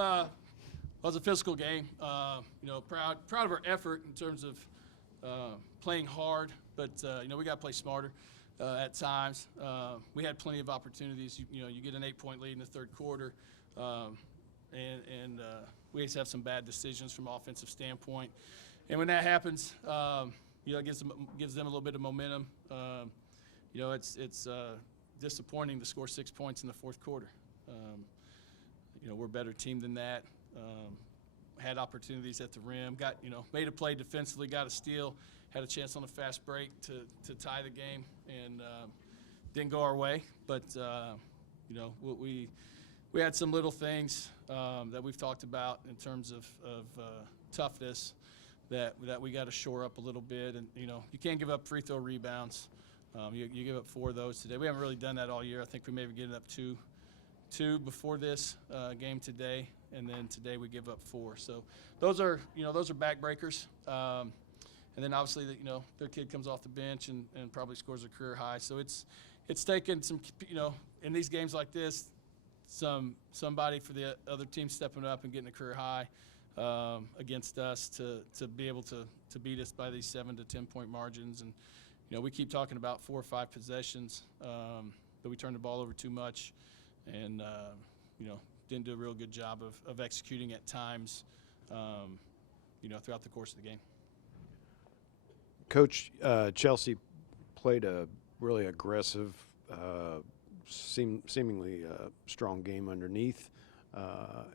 It was a physical game. Proud of our effort in terms of playing hard, but we got to play smarter at times. We had plenty of opportunities. You get an 8-point lead in the third quarter, and we just have some bad decisions from an offensive standpoint. And when that happens, it gives them a little bit of momentum. It's disappointing to score 6 points in the fourth quarter. We're a better team than that. Had opportunities at the rim, made a play defensively, got a steal, had a chance on a fast break to tie the game, and didn't go our way. But we had some little things that we've talked about in terms of toughness that we got to shore up a little bit. And you can't give up free throw rebounds. You give up 4 of those today. We haven't really done that all year. I think we maybe given up two before this game today, and then today we give up 4. So those are backbreakers. And then obviously their kid comes off the bench and probably scores a career high. So it's taken some in these games like this, somebody for the other team stepping up and getting a career high against us to be able to beat us by these 7 to 10 point margins. And we keep talking about 4 or 5 possessions, but we turn the ball over too much. And didn't do a real good job of executing at times, throughout the course of the game. Coach, Chelsea played a really aggressive, seemingly strong game underneath,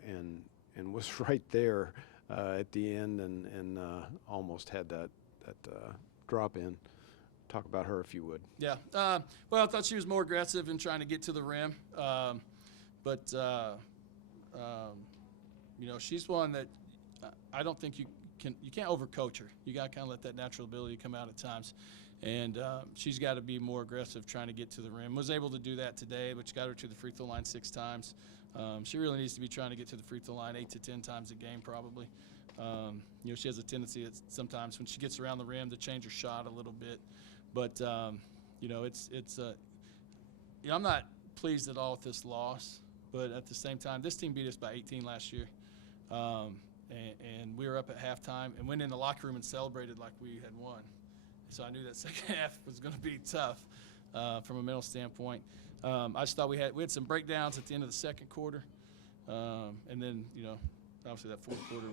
and was right there at the end, and almost had that drop in. Talk about her if you would. Yeah. Well, I thought she was more aggressive in trying to get to the rim. But she's one that I don't think you can't overcoach her. You got to kind of let that natural ability come out at times. And she's got to be more aggressive trying to get to the rim. Was able to do that today, which got her to the free throw line 6 times. She really needs to be trying to get to the free throw line 8 to 10 times a game probably. She has a tendency that sometimes when she gets around the rim to change her shot a little bit. But, I'm not pleased at all with this loss. But at the same time, this team beat us by 18 last year. And we were up at halftime and went in the locker room and celebrated like we had won. So I knew that second half was going to be tough from a mental standpoint. I just thought we had some breakdowns at the end of the second quarter. And then, obviously that fourth quarter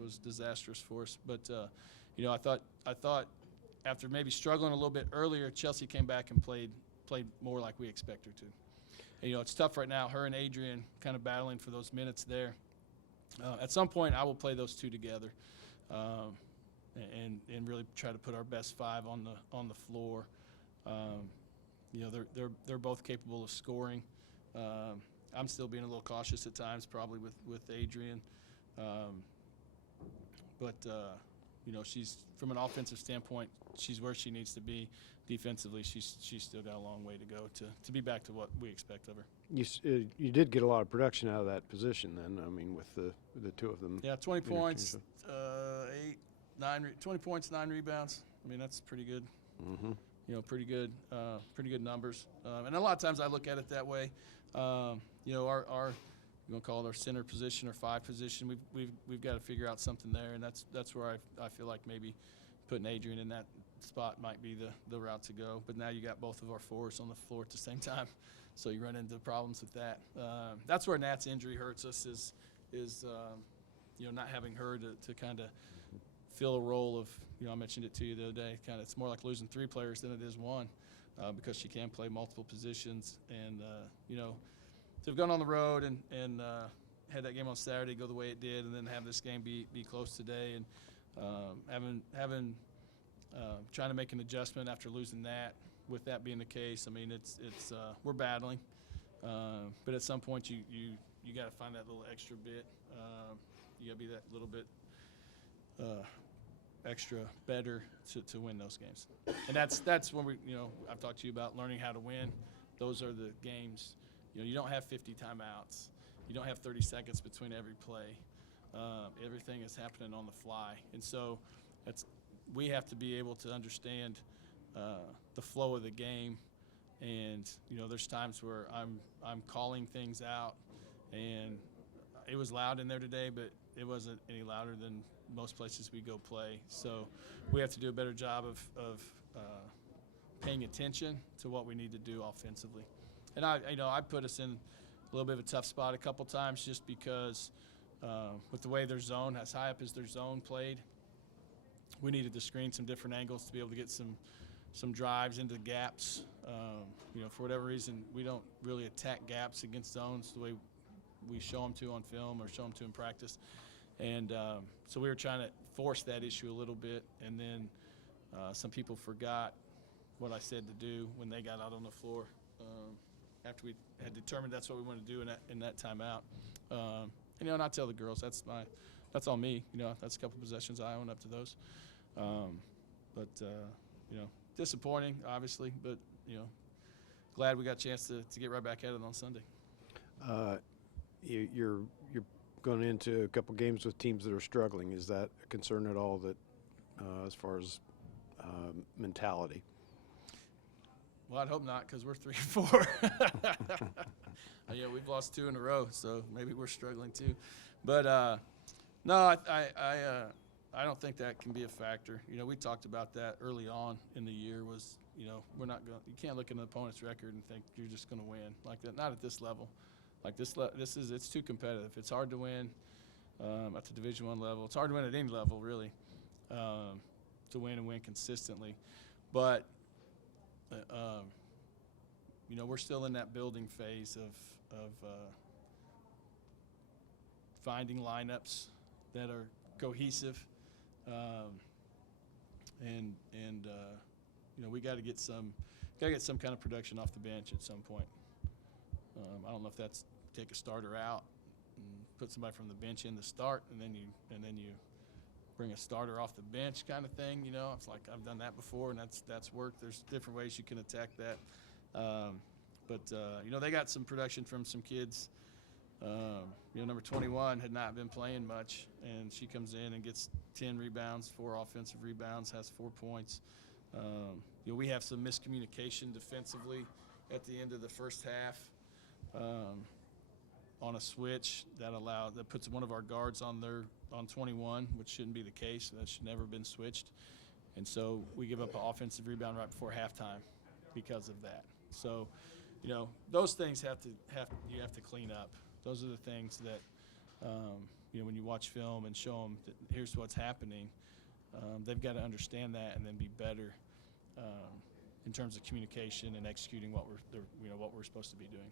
was disastrous for us. But, I thought after maybe struggling a little bit earlier, Chelsea came back and played more like we expect her to. And, it's tough right now, her and Adrian kind of battling for those minutes there. At some point, I will play those two together and really try to put our best 5 on the floor. They're both capable of scoring. I'm still being a little cautious at times, probably with Adrian. But she's, from an offensive standpoint, she's where she needs to be. Defensively, she's still got a long way to go to be back to what we expect of her. You did get a lot of production out of that position then, I mean, with the two of them. Yeah, 20 points, 20 points, 9 rebounds. I mean, that's pretty good. Mm-hmm. Pretty good numbers. And a lot of times I look at it that way. Our you want to call it our center position or 5 position. We've got to figure out something there, and that's where I feel like maybe putting Adrian in that spot might be the route to go. But now you got both of our forwards on the floor at the same time, so you run into problems with that. That's where Nat's injury hurts us is not having her to kind of fill a role of, I mentioned it to you the other day, kind of it's more like losing 3 players than it is 1 because she can play multiple positions. And, to have gone on the road and had that game on Saturday go the way it did and then have this game be close today and having trying to make an adjustment after losing that, with that being the case, I mean, it's we're battling. But at some point you got to find that little extra bit. You got to be that little bit extra better to win those games. And that's when I've talked to you about learning how to win. Those are the games. You don't have 50 timeouts. You don't have 30 seconds between every play. Everything is happening on the fly. And so we have to be able to understand the flow of the game. And, there's times where I'm calling things out and, it was loud in there today, but it wasn't any louder than most places we go play. So we have to do a better job of paying attention to what we need to do offensively. And I put us in a little bit of a tough spot a couple times just because with the way their zone, as high up as their zone played, we needed to screen some different angles to be able to get some drives into gaps. For whatever reason, we don't really attack gaps against zones the way we show them to on film or show them to in practice. And so we were trying to force that issue a little bit, and then some people forgot what I said to do when they got out on the floor after we had determined that's what we wanted to do in that timeout. And I tell the girls that's all me. That's a couple possessions. I own up to those. Disappointing, obviously, but glad we got a chance to get right back at it on Sunday. You're going into a couple games with teams that are struggling. Is that a concern at all, that as far as mentality? Well, I'd hope not, because we're 3-4. We've lost 2 in a row, so maybe we're struggling too. But no, I don't think that can be a factor. We talked about that early on in the year. We're not going. You can't look at an opponent's record and think you're just going to win like that. Not at this level. Like it's too competitive. It's hard to win at the Division I level. It's hard to win at any level, really, to win and win consistently. But we're still in that building phase of finding lineups that are cohesive, and we got to get some kind of production off the bench at some point. I don't know if that's take a starter out and put somebody from the bench in to start, and then you bring a starter off the bench kind of thing. It's like I've done that before, and that's worked. There's different ways you can attack that. They got some production from some kids. Number 21 had not been playing much, and she comes in and gets 10 rebounds, 4 offensive rebounds, has 4 points. We have some miscommunication defensively at the end of the first half on a switch that puts one of our guards on 21, which shouldn't be the case. That should never have been switched. And so we give up an offensive rebound right before halftime because of that. So, those things you have to clean up. Those are the things that, when you watch film and show them that here's what's happening, they've got to understand that and then be better in terms of communication and executing what we're supposed to be doing.